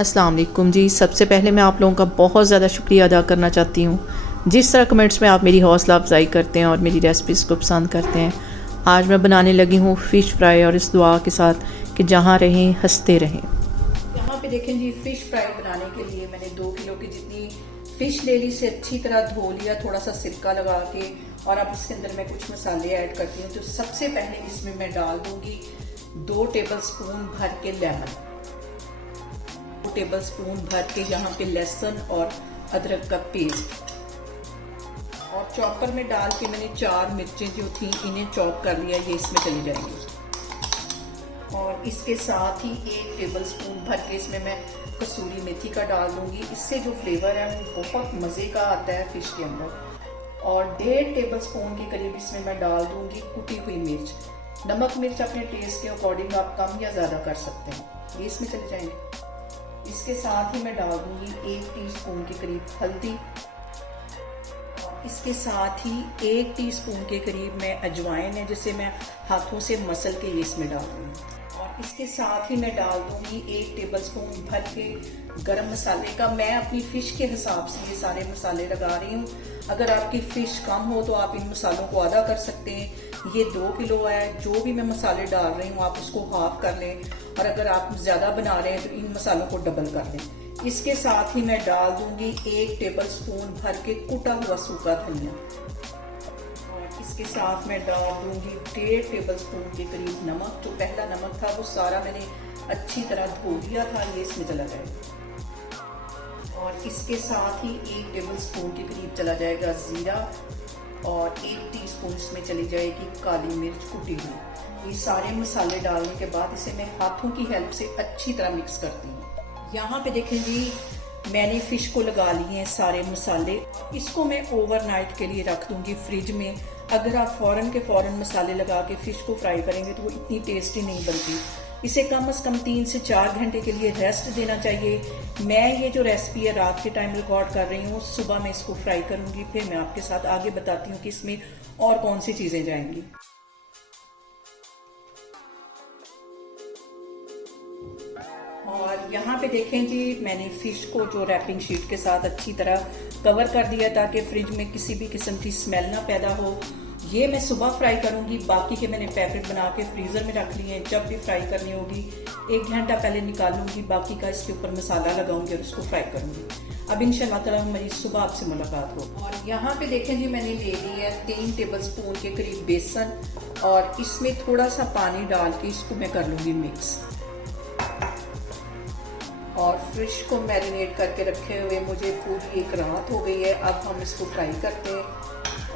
अस्सलाम वालेकुम जी। सबसे पहले मैं आप लोगों का बहुत ज़्यादा शुक्रिया अदा करना चाहती हूँ जिस तरह कमेंट्स में आप मेरी हौसला अफजाई करते हैं और मेरी रेसिपीज़ को पसंद करते हैं। आज मैं बनाने लगी हूँ फ़िश फ्राई और इस दुआ के साथ कि जहाँ रहें हंसते रहें। यहाँ पे देखें जी, फ़िश फ्राई बनाने के लिए मैंने 2 किलो की जितनी फ़िश ले ली, से अच्छी तरह धो लिया, थोड़ा सा सिरका लगा के। और अब इसके अंदर मैं कुछ मसाले ऐड करती हूँ। तो सबसे पहले इसमें मैं डाल दूंगी 2 टेबलस्पून भर के लेमन, 2 टेबलस्पून भर के यहाँ पे लहसुन और अदरक का पेस्ट, और चॉपर में डाल के मैंने 4 मिर्चें जो थी इन्हें चॉप कर लिया, ये इसमें चली जाएंगी। और इसके साथ ही 1 टेबलस्पून भर के इसमें मैं कसूरी मेथी का डाल दूंगी। इससे जो फ्लेवर है वो बहुत मज़े का आता है फ़िश के अंदर। और 1.5 टेबलस्पून के करीब इसमें मैं डाल दूंगी कुटी हुई मिर्च। नमक मिर्च अपने टेस्ट के अकॉर्डिंग आप कम या ज़्यादा कर सकते हैं, ये इसमें चले जाएंगे। इसके साथ ही मैं डाल दूंगी 1 टीस्पून के करीब हल्दी, और इसके साथ ही 1 टीस्पून के करीब मैं अजवाइन है जिसे मैं हाथों से मसल के ये इसमें डाल दूंगी। और इसके साथ ही मैं डाल दूंगी 1 टेबलस्पून भर के गरम मसाले का। मैं अपनी फ़िश के हिसाब से ये सारे मसाले लगा रही हूँ। अगर आपकी फ़िश कम हो तो आप इन मसालों को आधा कर सकते हैं। ये 2 किलो है, जो भी मैं मसाले डाल रही हूँ आप उसको हाफ कर लें, और अगर आप ज़्यादा बना रहे हैं तो इन मसालों को डबल कर लें। इसके साथ ही मैं डाल दूंगी 1 टेबलस्पून भर के कुटा हुआ सूखा धनिया, और इसके साथ मैं डाल दूंगी 1.5 टेबलस्पून के करीब नमक। जो पहला नमक था वो सारा मैंने अच्छी तरह धो दिया था, ये इसमें चला जाएगा। और इसके साथ ही 1 टेबलस्पून के करीब चला जाएगा जीरा, और 1 टीस्पून इसमें चली जाएगी काली मिर्च कुटी हुई। ये सारे मसाले डालने के बाद इसे मैं हाथों की हेल्प से अच्छी तरह मिक्स करती हूँ। यहाँ पे देखें जी, मैंने फ़िश को लगा लिए हैं सारे मसाले। इसको मैं ओवरनाइट के लिए रख दूंगी फ्रिज में। अगर आप फ़ौरन के फ़ौरन मसाले लगा के फ़िश को फ्राई करेंगे तो वो इतनी टेस्टी नहीं बनती। इसे कम से कम 3 से 4 घंटे के लिए रेस्ट देना चाहिए। मैं ये जो रेसिपी है रात के टाइम रिकॉर्ड कर रही हूँ, सुबह मैं इसको फ्राई करूँगी, फिर मैं आपके साथ आगे बताती हूँ कि इसमें और कौन सी चीज़ें जाएंगी। और यहाँ पे देखें जी, मैंने फ़िश को जो रैपिंग शीट के साथ अच्छी तरह कवर कर दिया ताकि फ्रिज में किसी भी किस्म की स्मेल ना पैदा हो। ये मैं सुबह फ्राई करूंगी, बाकी के मैंने पैकेट बना के फ्रीजर में रख लिए हैं। जब भी फ्राई करनी होगी 1 घंटा पहले निकालूंगी, बाकी का इसके ऊपर मसाला लगाऊंगी और इसको फ्राई करूंगी। अब इंशाल्लाह ताला मेरी सुबह आपसे मुलाकात हो। और यहाँ पे देखें जी, मैंने ले ली है 3 टेबलस्पून के करीब बेसन, और इसमें थोड़ा सा पानी डाल के इसको मैं कर लूंगी मिक्स। और फिश को मैरिनेट करके रखे हुए मुझे पूरी 1 रात हो गई है। अब हम इसको फ्राई करते हैं,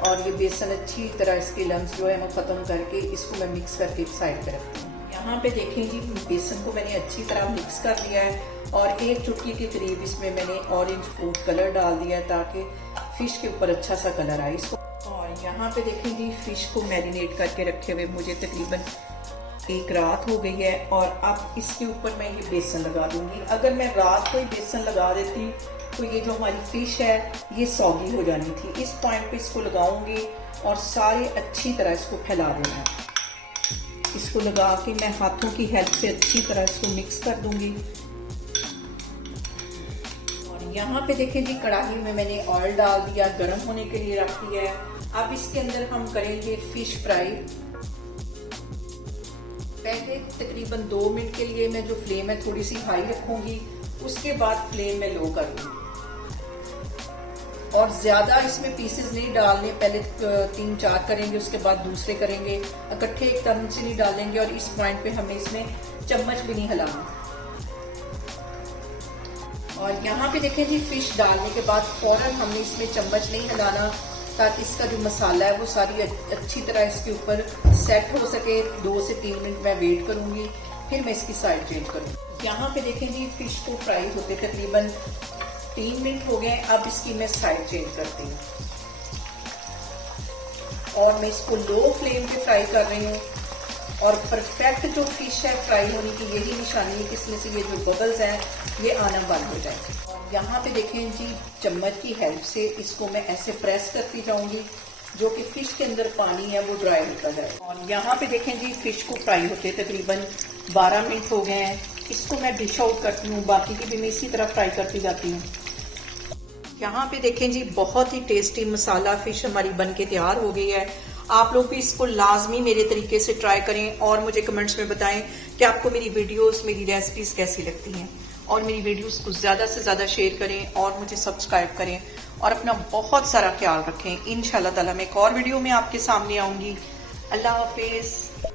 और ये बेसन अच्छी तरह इसके लम्स जो है वो ख़त्म करके इसको मैं मिक्स करके साइड पे रखती हूँ। यहाँ पे देखें जी, बेसन को मैंने अच्छी तरह मिक्स कर दिया है, और 1 चुटकी के करीब इसमें मैंने ऑरेंज फूड कलर डाल दिया है ताकि फ़िश के ऊपर अच्छा सा कलर आए इसको। और यहाँ पे देखें जी, फ़िश को मैरिनेट करके रखे हुए मुझे तकरीबन 1 रात हो गई है, और अब इसके ऊपर मैं ये बेसन लगा दूंगी। अगर मैं रात को ही बेसन लगा देती तो ये जो हमारी फ़िश है ये सॉगी हो जानी थी। इस पॉइंट पे इसको लगाऊंगी और सारे अच्छी तरह इसको फैला देना है। इसको लगा के मैं हाथों की हेल्प से अच्छी तरह इसको मिक्स कर दूंगी। और यहाँ पे देखें जी, कढ़ाई में मैंने ऑयल डाल दिया, गर्म होने के लिए रख दिया है। अब इसके अंदर हम करेंगे फ़िश फ्राई। पहले तकरीबन 2 मिनट के लिए मैं जो फ्लेम है थोड़ी सी हाई रखूंगी, उसके बाद फ्लेम में लो कर दूंगी। और ज्यादा इसमें पीसेस नहीं डालने, पहले 3-4 करेंगे, उसके बाद दूसरे करेंगे, इकट्ठे एकदम से नहीं डालेंगे। और इस पॉइंट पे हमें इसमें चम्मच भी नहीं हिलाना। और यहाँ पे देखें जी, फिश डालने के बाद फौरन हमने इसमें चम्मच नहीं हिलाना ताकि इसका जो मसाला है वो सारी अच्छी तरह इसके ऊपर सेट हो सके। 2 से 3 मिनट मैं वेट करूंगी, फिर मैं इसकी साइड चेंज करूंगी। यहाँ पे देखें जी, फिश को फ्राई होते तकरीबन 3 मिनट हो गए। अब इसकी मैं साइड चेंज करती हूँ, और मैं इसको लो फ्लेम पे फ्राई कर रही हूँ। और परफेक्ट जो फिश है फ्राई होने की यही निशानी है कि इसमें से ये जो बबल्स हैं ये आना बंद हो जाए। और यहाँ पे देखें जी, चम्मच की हेल्प से इसको मैं ऐसे प्रेस करती जाऊंगी जो कि फिश के अंदर पानी है वो ड्राई होता जाए। और यहाँ पे देखें जी, फिश को फ्राई होते तकरीबन 12 मिनट हो गए हैं। इसको मैं डिश आउट करती हूँ, बाकी की भी मैं इसी तरह फ्राई करती जाती हूँ। यहाँ पे देखें जी, बहुत ही टेस्टी मसाला फिश हमारी बन के तैयार हो गई है। आप लोग भी इसको लाजमी मेरे तरीके से ट्राई करें और मुझे कमेंट्स में बताएं कि आपको मेरी वीडियोस, मेरी रेसिपीज कैसी लगती हैं। और मेरी वीडियोस को ज़्यादा से ज़्यादा शेयर करें और मुझे सब्सक्राइब करें और अपना बहुत सारा ख्याल रखें। इंशाल्लाह ताला मैं एक और वीडियो में आपके सामने आऊँगी। अल्लाह हाफिज़।